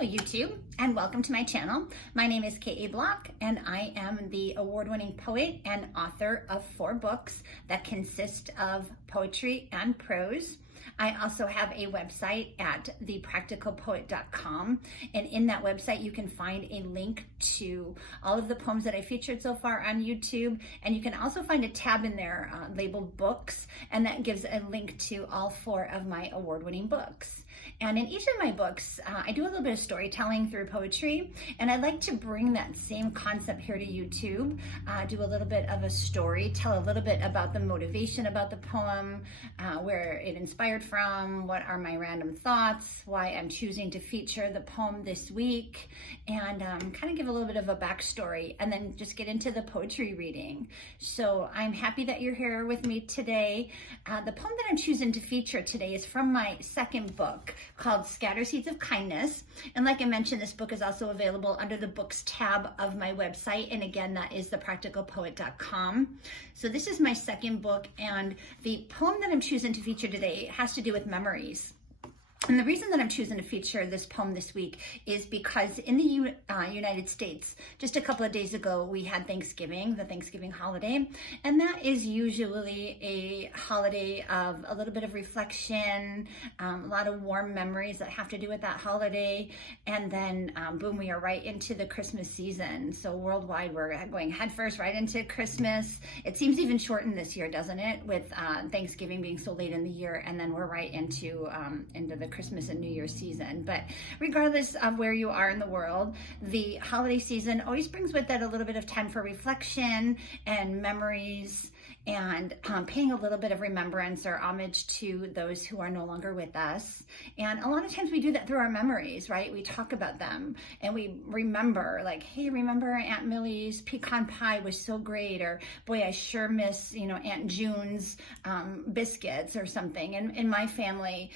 Hello YouTube, and welcome to my channel. My name is K.A Bloch, and I am the award-winning poet and author of 4 books that consist of poetry and prose. I also have a website at thepracticalpoet.com, and in that website you can find a link to all of the poems that I featured so far on YouTube, and you can also find a tab in there labeled books, and that gives a link to all 4 of my award-winning books. And in each of my books, I do a little bit of storytelling through poetry, and I'd like to bring that same concept here to YouTube, do a little bit of a story, tell a little bit about the motivation about the poem, where it inspired from, what are my random thoughts, why I'm choosing to feature the poem this week, and kind of give a little bit of a backstory, and then just get into the poetry reading. So I'm happy that you're here with me today. The poem that I'm choosing to feature today is from my second book called Scatter Seeds of Kindness. And like I mentioned, this book is also available under the books tab of my website. And again, that is thepracticalpoet.com. So this is my second book, and the poem that I'm choosing to feature today has to do with memories. And the reason that I'm choosing to feature this poem this week is because in the United States, just a couple of days ago, we had Thanksgiving, the Thanksgiving holiday. And that is usually a holiday of a little bit of reflection, a lot of warm memories that have to do with that holiday. And then boom, we are right into the Christmas season. So worldwide, we're going headfirst right into Christmas. It seems even shortened this year, doesn't it? With Thanksgiving being so late in the year, and then we're right into the Christmas and New Year's season. But regardless of where you are in the world, the holiday season always brings with it a little bit of time for reflection and memories, and paying a little bit of remembrance or homage to those who are no longer with us. And a lot of times we do that through our memories, right? We talk about them and we remember, like, hey, remember Aunt Millie's pecan pie was so great, or boy, I sure miss, Aunt June's biscuits or something. And in my family,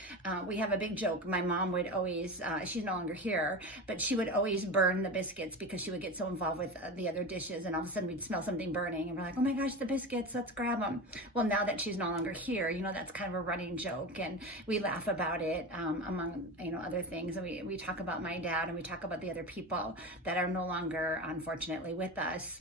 we have a big joke. My mom would always, she's no longer here, but she would always burn the biscuits because she would get so involved with the other dishes, and all of a sudden we'd smell something burning and we're like, oh my gosh, the biscuits, let's grab them. Well, now that she's no longer here, that's kind of a running joke, and we laugh about it among other things. And we talk about my dad, and we talk about the other people that are no longer, unfortunately, with us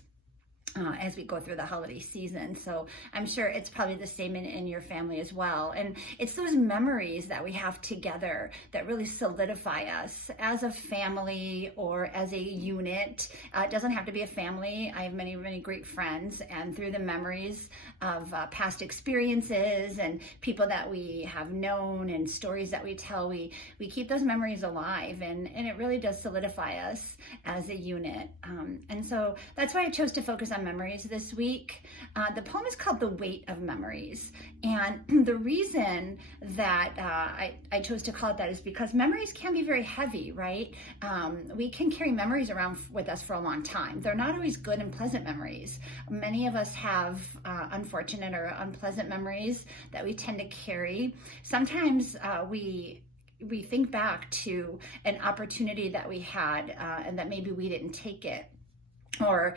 as we go through the holiday season. So I'm sure it's probably the same in your family as well. And it's those memories that we have together that really solidify us as a family or as a unit. It doesn't have to be a family. I have many, many great friends, and through the memories of past experiences and people that we have known and stories that we tell, we keep those memories alive, and it really does solidify us as a unit. And so that's why I chose to focus on memories this week. The poem is called The Weight of Memories. And the reason that I chose to call it that is because memories can be very heavy, right? We can carry memories around with us for a long time. They're not always good and pleasant memories. Many of us have unfortunate or unpleasant memories that we tend to carry. Sometimes we think back to an opportunity that we had and that maybe we didn't take it, or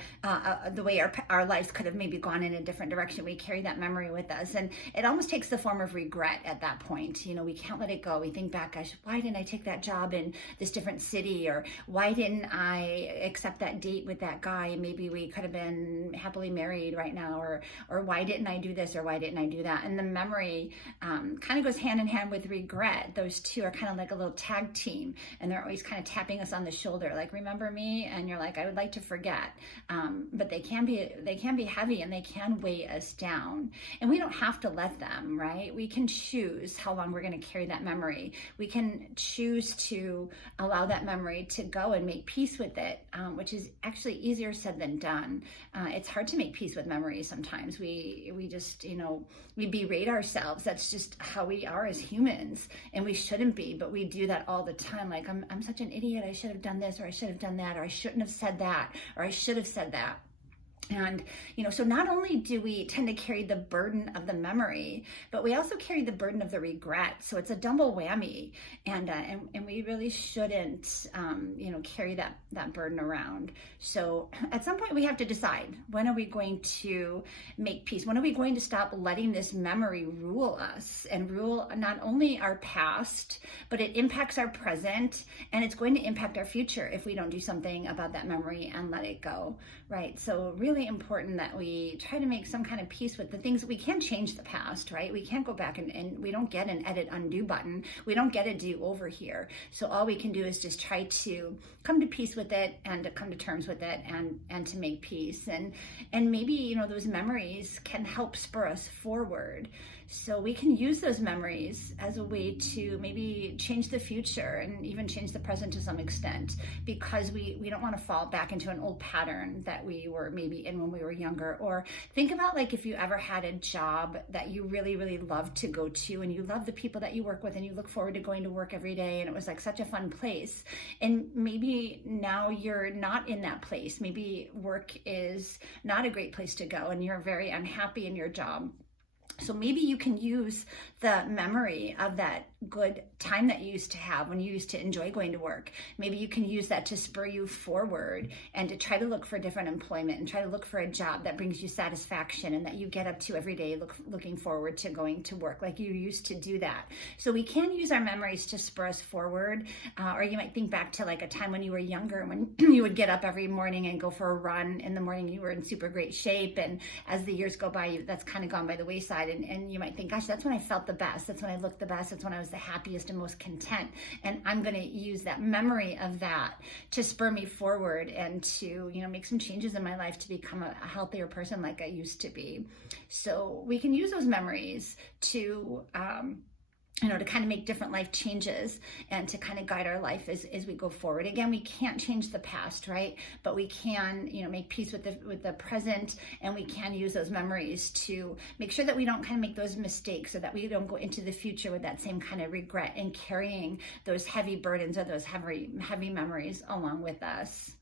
the way our lives could have maybe gone in a different direction. We carry that memory with us, and it almost takes the form of regret at that point. We can't let it go. We think back, gosh, why didn't I take that job in this different city, or why didn't I accept that date with that guy, and maybe we could have been happily married right now, or why didn't I do this, or why didn't I do that? And the memory kind of goes hand in hand with regret. Those two are kind of like a little tag team, and they're always kind of tapping us on the shoulder, like, remember me? And you're like, I would like to forget. But they can be heavy, and they can weigh us down, and we don't have to let them, right? We can choose how long we're going to carry that memory. We can choose to allow that memory to go and make peace with it, which is actually easier said than done. It's hard to make peace with memories sometimes. We just, we berate ourselves. That's just how we are as humans, and we shouldn't be, but we do that all the time. Like, I'm such an idiot. I should have done this, or I should have done that, or I shouldn't have said that, or I should have said that. And, so not only do we tend to carry the burden of the memory, but we also carry the burden of the regret. So it's a double whammy. And we really shouldn't, carry that burden around. So at some point we have to decide, when are we going to make peace? When are we going to stop letting this memory rule us and rule not only our past, but it impacts our present, and it's going to impact our future if we don't do something about that memory and let it go, right? So really important that we try to make some kind of peace with the things. We can't change the past, right? We can't go back and we don't get an edit undo button. We don't get a do over here. So all we can do is just try to come to peace with it and to come to terms with it and to make peace. And maybe, those memories can help spur us forward. So we can use those memories as a way to maybe change the future and even change the present to some extent, because we don't want to fall back into an old pattern that we were maybe in when we were younger. Or think about, like, if you ever had a job that you really, really loved to go to, and you love the people that you work with, and you look forward to going to work every day, and it was like such a fun place. And maybe now you're not in that place. Maybe work is not a great place to go, and you're very unhappy in your job. So maybe you can use the memory of that good time that you used to have when you used to enjoy going to work. Maybe you can use that to spur you forward and to try to look for different employment and try to look for a job that brings you satisfaction and that you get up to every day looking forward to going to work like you used to do that. So we can use our memories to spur us forward. Or you might think back to like a time when you were younger, when you would get up every morning and go for a run in the morning. You were in super great shape. And as the years go by, that's kind of gone by the wayside. And you might think, gosh, that's when I felt the best. That's when I looked the best. That's when I was the happiest and most content. And I'm going to use that memory of that to spur me forward and to, make some changes in my life to become a healthier person like I used to be. So we can use those memories to, to kind of make different life changes and to kind of guide our life as we go forward. Again, we can't change the past, right? But we can, make peace with the present, and we can use those memories to make sure that we don't kind of make those mistakes, or that we don't go into the future with that same kind of regret and carrying those heavy burdens or those heavy memories along with us.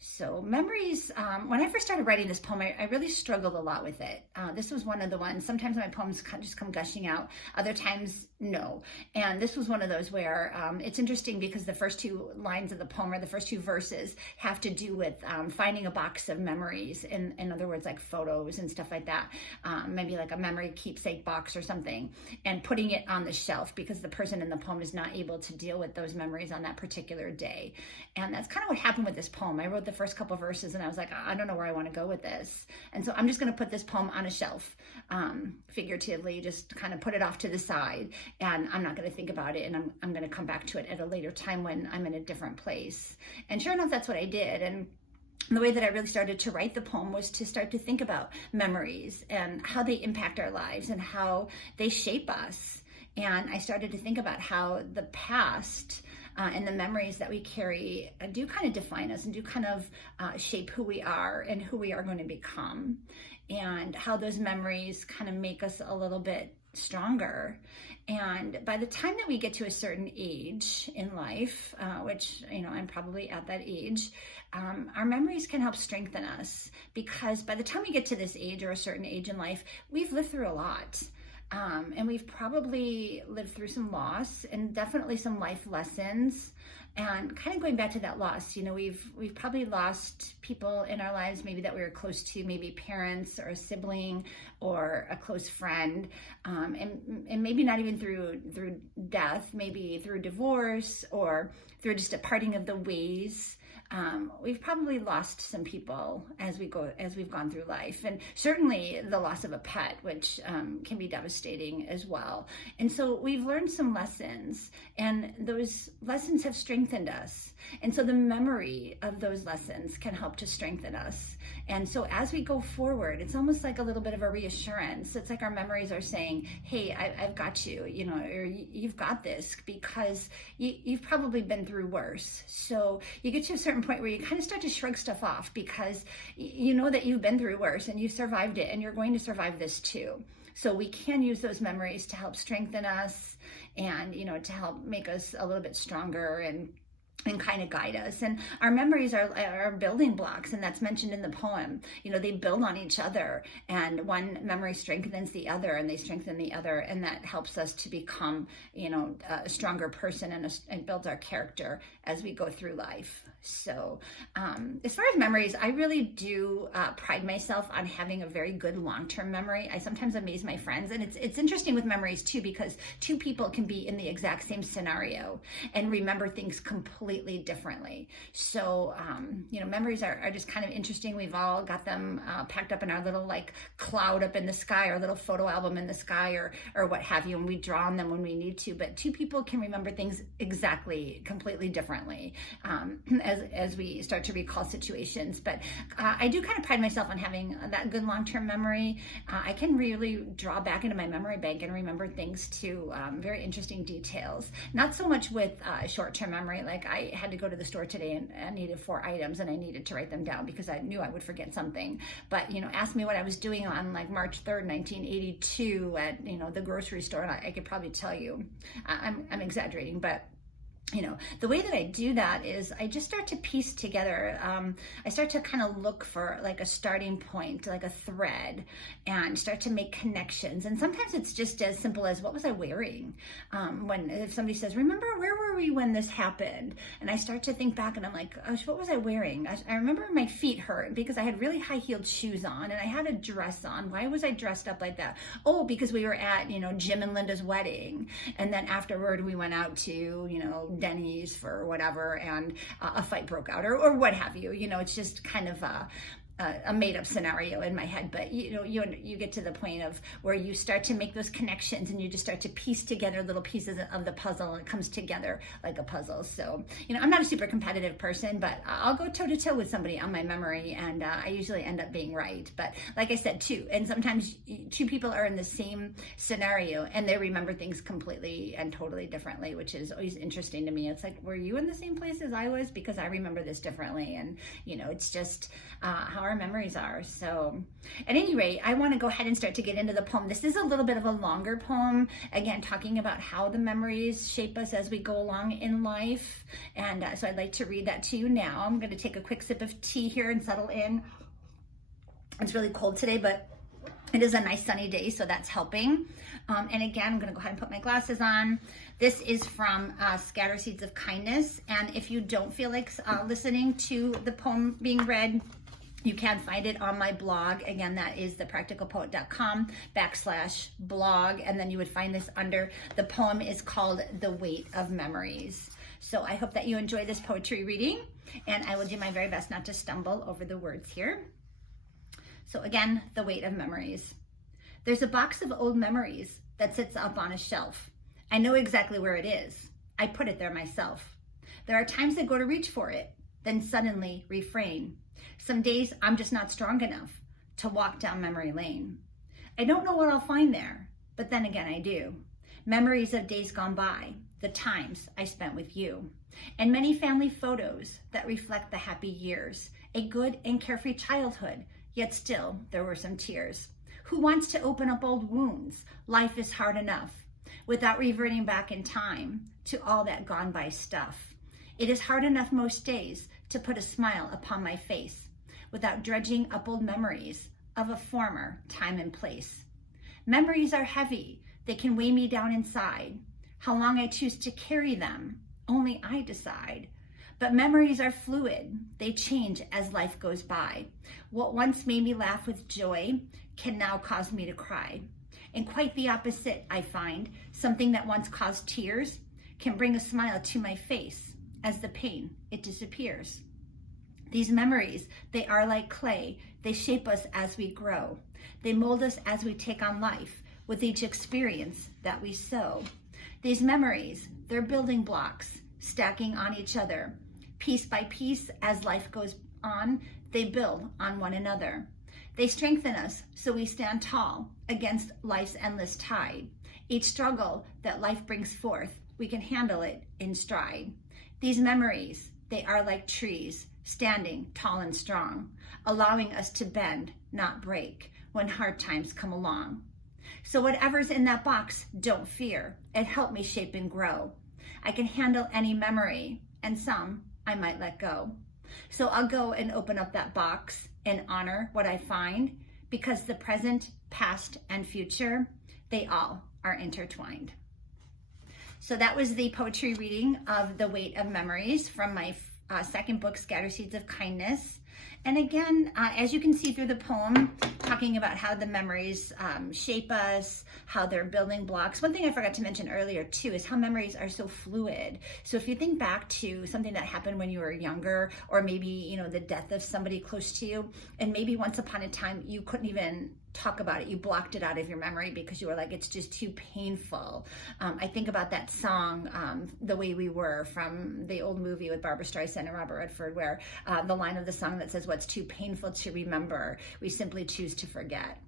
So memories, when I first started writing this poem, I really struggled a lot with it. This was one of the ones, sometimes my poems just come gushing out, other times no. And this was one of those where it's interesting because the first two lines of the poem, or the first two verses, have to do with finding a box of memories, in other words, like photos and stuff like that, maybe like a memory keepsake box or something, and putting it on the shelf because the person in the poem is not able to deal with those memories on that particular day. And that's kind of what happened with this poem. I wrote the first couple verses and I was like, I don't know where I want to go with this. And so I'm just going to put this poem on a shelf, figuratively, just kind of put it off to the side, and I'm not going to think about it, and I'm going to come back to it at a later time when I'm in a different place. And sure enough, that's what I did. And the way that I really started to write the poem was to start to think about memories and how they impact our lives and how they shape us. And I started to think about how the past and the memories that we carry do kind of define us and do kind of shape who we are and who we are going to become, and how those memories kind of make us a little bit stronger. And by the time that we get to a certain age in life, which, I'm probably at that age, our memories can help strengthen us, because by the time we get to this age or a certain age in life, we've lived through a lot. And we've probably lived through some loss and definitely some life lessons. And kind of going back to that loss, we've probably lost people in our lives, maybe that we were close to, maybe parents or a sibling or a close friend, and maybe not even through death, maybe through divorce or through just a parting of the ways. We've probably lost some people as we've gone through life, and certainly the loss of a pet, which can be devastating as well. And so we've learned some lessons, and those lessons have strengthened us. And so the memory of those lessons can help to strengthen us. And so as we go forward, it's almost like a little bit of a reassurance. It's like our memories are saying, hey, I've got you, or you've got this, because you've probably been through worse. So you get to a certain point where you kind of start to shrug stuff off, because you know that you've been through worse and you survived it, and you're going to survive this too. So we can use those memories to help strengthen us and, to help make us a little bit stronger and and kind of guide us. And our memories are building blocks, and that's mentioned in the poem. You know, they build on each other, and one memory strengthens the other, and they strengthen the other, and that helps us to become, you know, a stronger person, and builds our character as we go through life. So as far as memories, I really do pride myself on having a very good long-term memory. I sometimes amaze my friends, and it's interesting with memories too, because two people can be in the exact same scenario and remember things completely differently. So you know, memories are just kind of interesting. We've all got them packed up in our little like cloud up in the sky, or little photo album in the sky, or what have you, and we draw on them when we need to. But two people can remember things exactly, completely differently as we start to recall situations. But I do kind of pride myself on having that good long-term memory. I can really draw back into my memory bank and remember things to very interesting details. Not so much with short-term memory. Like, I had to go to the store today and I needed 4 items, and I needed to write them down because I knew I would forget something. But, you know, ask me what I was doing on like March 3rd, 1982 at, you know, the grocery store, and I could probably tell you. I'm exaggerating, but you know, the way that I do that is I just start to piece together. I start to kind of look for like a starting point, like a thread, and start to make connections. And sometimes it's just as simple as, what was I wearing? If somebody says, remember, where were we when this happened? And I start to think back, and I'm like, gosh, what was I wearing? I remember my feet hurt because I had really high-heeled shoes on, and I had a dress on. Why was I dressed up like that? Oh, because we were at, you know, Jim and Linda's wedding. And then afterward, we went out to, you know, Denny's for whatever, and a fight broke out, or what have you. You know, it's just kind of a made-up scenario in my head. But you know, you get to the point of where you start to make those connections, and you just start to piece together little pieces of the puzzle, and it comes together like a puzzle. So, you know, I'm not a super competitive person, but I'll go toe-to-toe with somebody on my memory, and I usually end up being right. But like I said, sometimes two people are in the same scenario, and they remember things completely and totally differently, which is always interesting to me. It's like, were you in the same place as I was? Because I remember this differently. And, you know, it's just how our memories are. So at any rate, I want to go ahead and start to get into the poem. This is a little bit of a longer poem, again, talking about how the memories shape us as we go along in life. And so I'd like to read that to you now. I'm going to take a quick sip of tea here and settle in. It's really cold today, but it is a nice sunny day, so that's helping. And again, I'm going to go ahead and put my glasses on. This is from Scatter Seeds of Kindness. And if you don't feel like listening to the poem being read, you can find it on my blog. Again, that is thepracticalpoet.com/blog. And then you would find this under, the poem is called The Weight of Memories. So I hope that you enjoy this poetry reading, and I will do my very best not to stumble over the words here. So again, The Weight of Memories. There's a box of old memories that sits up on a shelf. I know exactly where it is. I put it there myself. There are times I go to reach for it, then suddenly refrain. Some days I'm just not strong enough to walk down memory lane. I don't know what I'll find there, but then again I do. Memories of days gone by, the times I spent with you, and many family photos that reflect the happy years, a good and carefree childhood, yet still there were some tears. Who wants to open up old wounds? Life is hard enough without reverting back in time to all that gone by stuff. It is hard enough most days to put a smile upon my face without dredging up old memories of a former time and place. Memories are heavy. They can weigh me down inside. How long I choose to carry them, only I decide. But memories are fluid. They change as life goes by. What once made me laugh with joy can now cause me to cry. And quite the opposite, I find. Something that once caused tears can bring a smile to my face as the pain, it disappears. These memories, they are like clay. They shape us as we grow. They mold us as we take on life with each experience that we sow. These memories, they're building blocks, stacking on each other. Piece by piece, as life goes on, they build on one another. They strengthen us so we stand tall against life's endless tide. Each struggle that life brings forth, we can handle it in stride. These memories, they are like trees, standing tall and strong, allowing us to bend, not break, when hard times come along. So whatever's in that box, don't fear. It helped me shape and grow. I can handle any memory. and some I might let go. So I'll go and open up that box and honor what I find, because the present, past, and future, they all are intertwined. So that was the poetry reading of The Weight of Memories from my second book, Scattered Seeds of Kindness. And again, as you can see through the poem, talking about how the memories shape us, how they're building blocks. One thing I forgot to mention earlier too is how memories are so fluid. So if you think back to something that happened when you were younger, or maybe, the death of somebody close to you, and maybe once upon a time you couldn't even talk about it, you blocked it out of your memory because you were like, it's just too painful. I think about that song, The Way We Were, from the old movie with Barbara Streisand and Robert Redford, where the line of the song that says, what's too painful to remember, we simply choose to forget.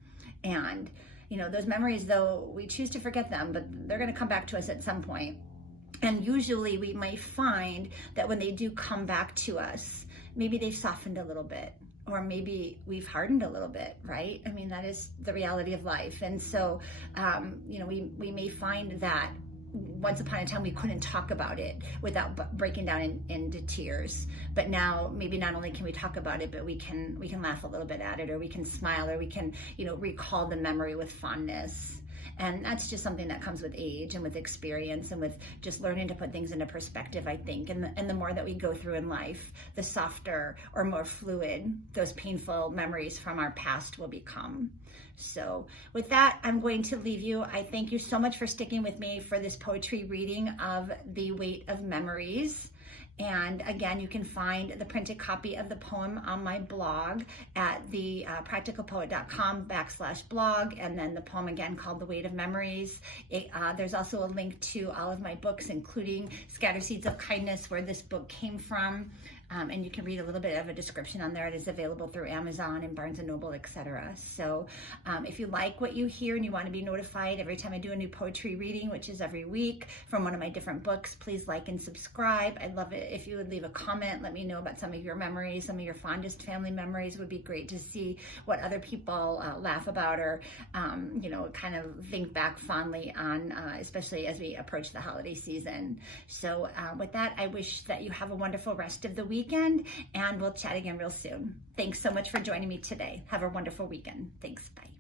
And those memories, though we choose to forget them, but they're going to come back to us at some point. And usually we might find that when they do come back to us, maybe they've softened a little bit, or maybe we've hardened a little bit, right? I mean, that is the reality of life. And so, we may find that once upon a time we couldn't talk about it without breaking down into tears. But now maybe not only can we talk about it, but we can laugh a little bit at it, or we can smile, or we can, recall the memory with fondness. And that's just something that comes with age and with experience and with just learning to put things into perspective, I think. And the more that we go through in life, the softer or more fluid those painful memories from our past will become. So with that, I'm going to leave you. I thank you so much for sticking with me for this poetry reading of The Weight of Memories. And again, you can find the printed copy of the poem on my blog at the practicalpoet.com/blog, and then the poem again called The Weight of Memories. There's also a link to all of my books, including Scattered Seeds of Kindness, where this book came from. And you can read a little bit of a description on there. It is available through Amazon and Barnes & Noble, etc. So if you like what you hear and you want to be notified every time I do a new poetry reading, which is every week, from one of my different books, please like and subscribe. I'd love it if you would leave a comment. Let me know about some of your memories, some of your fondest family memories. It would be great to see what other people laugh about, or kind of think back fondly on, especially as we approach the holiday season. So with that, I wish that you have a wonderful rest of the weekend, and we'll chat again real soon. Thanks so much for joining me today. Have a wonderful weekend. Thanks. Bye.